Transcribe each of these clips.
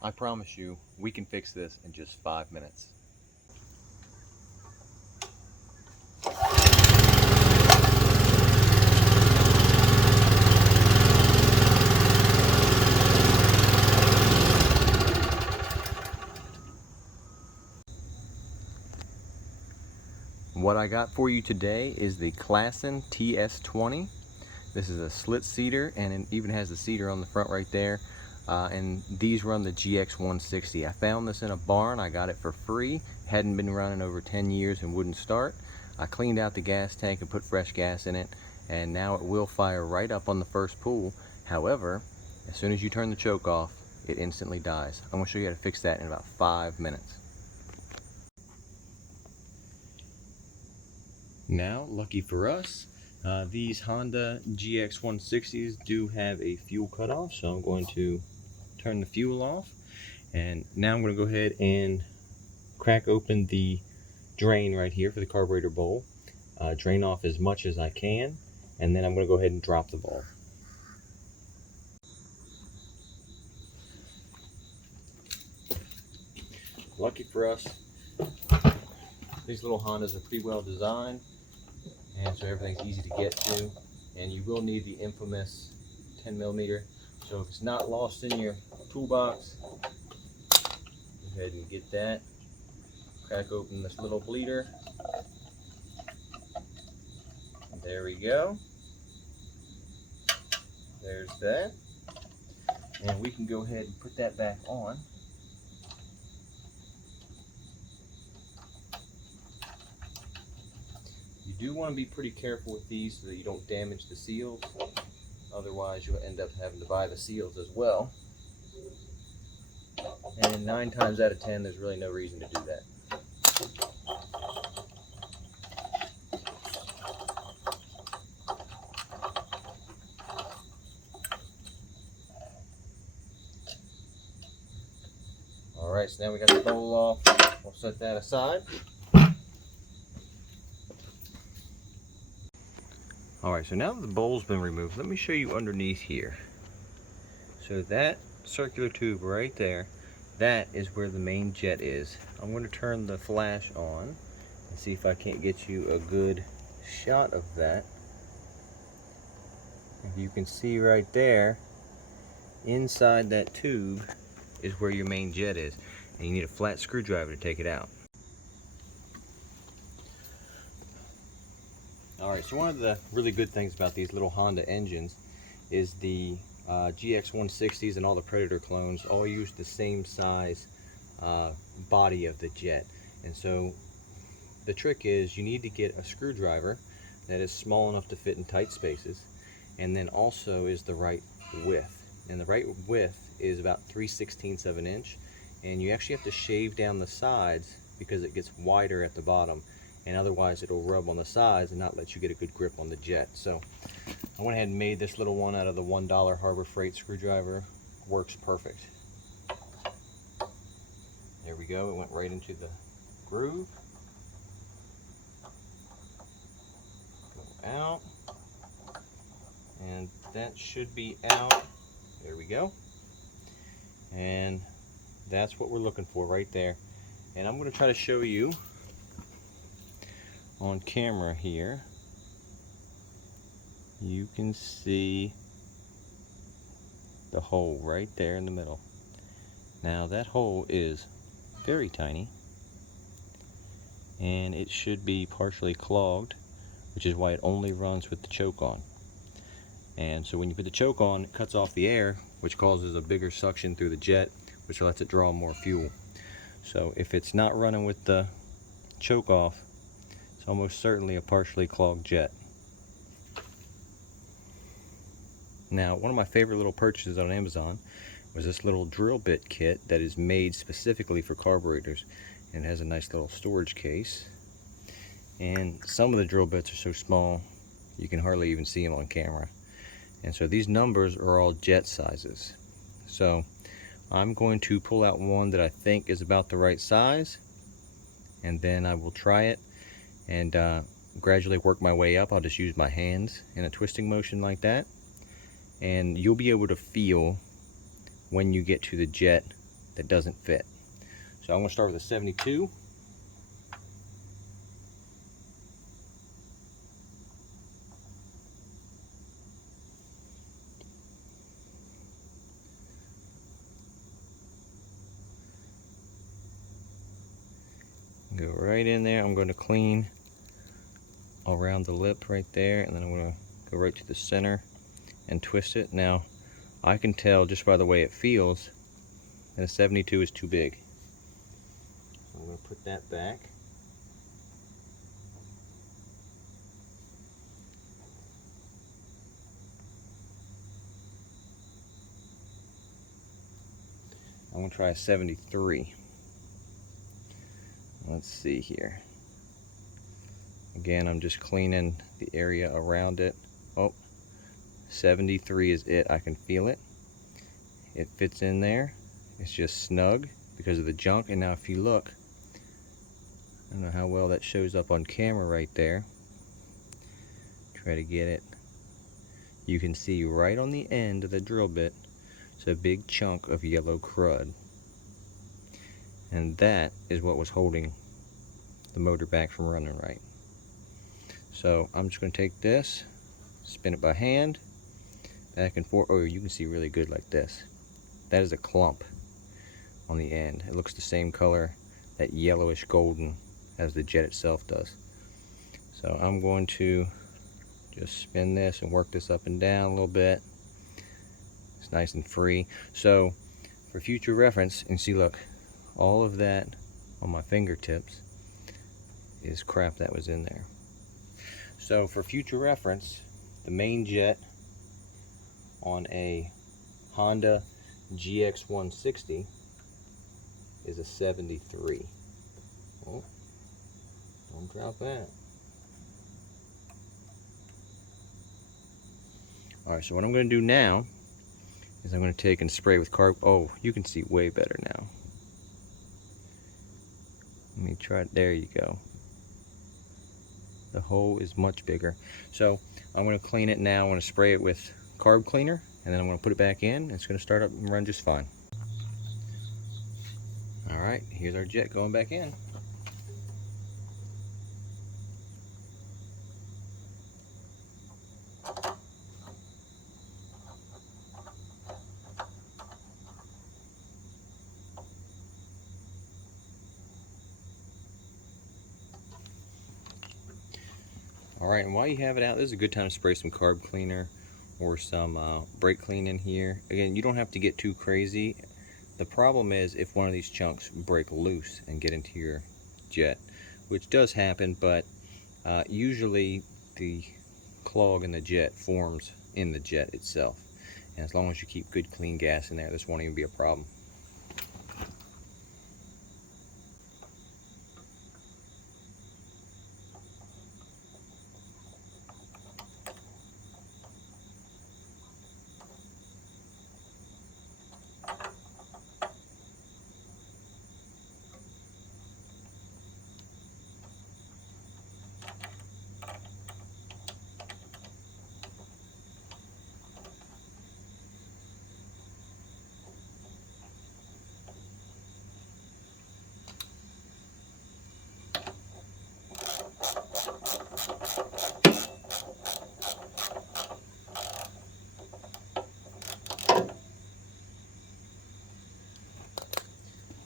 I promise you, we can fix this in just 5 minutes. What I got for you today is the CLASSEN TS20. This is a slit seater, and it even has the seater on the front right there. And these run the GX160. I found this in a barn. I got it for free. Hadn't been running over 10 years and wouldn't start. I cleaned out the gas tank and put fresh gas in it, and now it will fire right up on the first pull. However, as soon as you turn the choke off, it instantly dies. I'm going to show you how to fix that in about 5 minutes. Now, lucky for us, these Honda GX160s do have a fuel cutoff, so I'm going to turn the fuel off. And now I'm going to go ahead and crack open the drain right here for the carburetor bowl. Drain off as much as I can, and then I'm going to go ahead and drop the bulb. Lucky for us, these little Hondas are pretty well designed, and so everything's easy to get to. And you will need the infamous 10mm. So if it's not lost in your toolbox, go ahead and get that. Crack open this little bleeder. There we go. There's that. And we can go ahead and put that back on. You do want to be pretty careful with these so that you don't damage the seals. Otherwise, you'll end up having to buy the seals as well. And 9 times out of 10, there's really no reason to do that. Alright, so now we got the bowl off. We'll set that aside. Alright, so now that the bowl's been removed, let me show you underneath here. So that circular tube right there, that is where the main jet is. I'm going to turn the flash on and see if I can't get you a good shot of that. If you can see right there, inside that tube is where your main jet is. And you need a flat screwdriver to take it out. Alright, so one of the really good things about these little Honda engines is the GX160s and all the Predator clones all use the same size body of the jet. And so the trick is you need to get a screwdriver that is small enough to fit in tight spaces, and then also is the right width. And the right width is about 3/16 of an inch, and you actually have to shave down the sides because it gets wider at the bottom, and otherwise it'll rub on the sides and not let you get a good grip on the jet. So I went ahead and made this little one out of the $1 Harbor Freight screwdriver. Works perfect. There we go, it went right into the groove. Go out, and that should be out. There we go. And that's what we're looking for right there. And I'm going to try to show you on camera here. You can see the hole right there in the middle. Now that hole is very tiny, and it should be partially clogged, which is why it only runs with the choke on. And so when you put the choke on, it cuts off the air, which causes a bigger suction through the jet, which lets it draw more fuel. So if it's not running with the choke off, it's almost certainly a partially clogged jet. Now, one of my favorite little purchases on Amazon was this little drill bit kit that is made specifically for carburetors, and it has a nice little storage case. And some of the drill bits are so small you can hardly even see them on camera. And so these numbers are all jet sizes. So I'm going to pull out one that I think is about the right size, and then I will try it and gradually work my way up. I'll just use my hands in a twisting motion like that, and you'll be able to feel when you get to the jet that doesn't fit. So I'm going to start with a 72. Go right in there. I'm going to clean around the lip right there, and then I'm going to go right to the center and twist it. Now I can tell just by the way it feels that a 72 is too big. So I'm going to put that back. I'm going to try a 73. Let's see here. Again, I'm just cleaning the area around it. Oh, 73 is it. I can feel it. It fits in there. It's just snug because of the junk. And now if you look, I don't know how well that shows up on camera right there. Try to get it. You can see right on the end of the drill bit, it's a big chunk of yellow crud. And that is what was holding the motor back from running right. So I'm just going to take this, spin it by hand, back and forth. Oh, you can see really good like this. That is a clump on the end. It looks the same color, that yellowish golden, as the jet itself does. So I'm going to just spin this and work this up and down a little bit. It's nice and free. So for future reference, and see, look, all of that on my fingertips is crap that was in there. So for future reference, the main jet on a Honda GX160 is a 73. Oh, don't drop that. Alright, so what I'm going to do now is I'm going to take and spray with carb. Oh, you can see way better now. Let me try it. There you go. The hole is much bigger. So I'm going to clean it now. I'm going to spray it with carb cleaner, and then I'm going to put it back in. It's going to start up and run just fine. Alright, here's our jet going back in. Alright, and while you have it out, this is a good time to spray some carb cleaner or some brake clean in here. Again, you don't have to get too crazy. The problem is if one of these chunks break loose and get into your jet, which does happen, but usually the clog in the jet forms in the jet itself. And as long as you keep good clean gas in there, this won't even be a problem.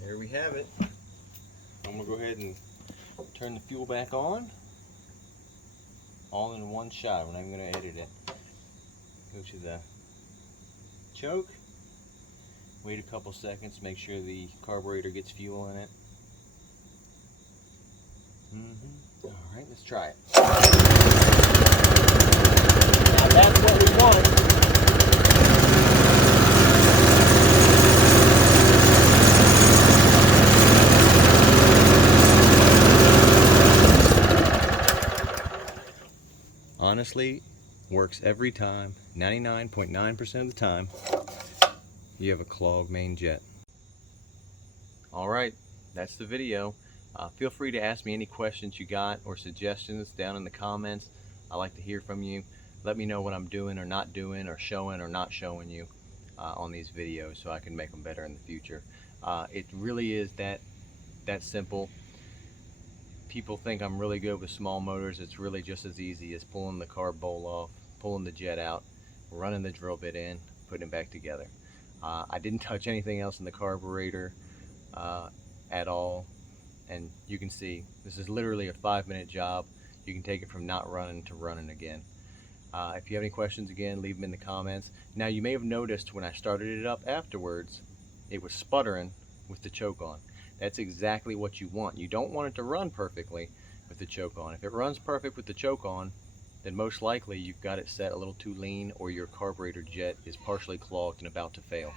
There we have it. I'm going to go ahead and turn the fuel back on. All in one shot. We're not even going to edit it. Go to the choke. Wait a couple seconds. Make sure the carburetor gets fuel in it. Alright, let's try it. Now that's what we want. Honestly, works every time. 99.9% of the time, you have a clogged main jet. Alright, that's the video. Feel free to ask me any questions you got or suggestions down in the comments. I like to hear from you. Let me know what I'm doing or not doing or showing or not showing you. on these videos so I can make them better in the future. It really is that simple. People think I'm really good with small motors. It's really just as easy as pulling the carb bowl off, pulling the jet out, running the drill bit in, putting it back together. I didn't touch anything else in the carburetor at all, and you can see this is literally a 5-minute job. You can take it from not running to running again. If you have any questions, again, leave them in the comments. Now, you may have noticed when I started it up afterwards, it was sputtering with the choke on. That's exactly what you want. You don't want it to run perfectly with the choke on. If it runs perfect with the choke on, then most likely you've got it set a little too lean, or your carburetor jet is partially clogged and about to fail.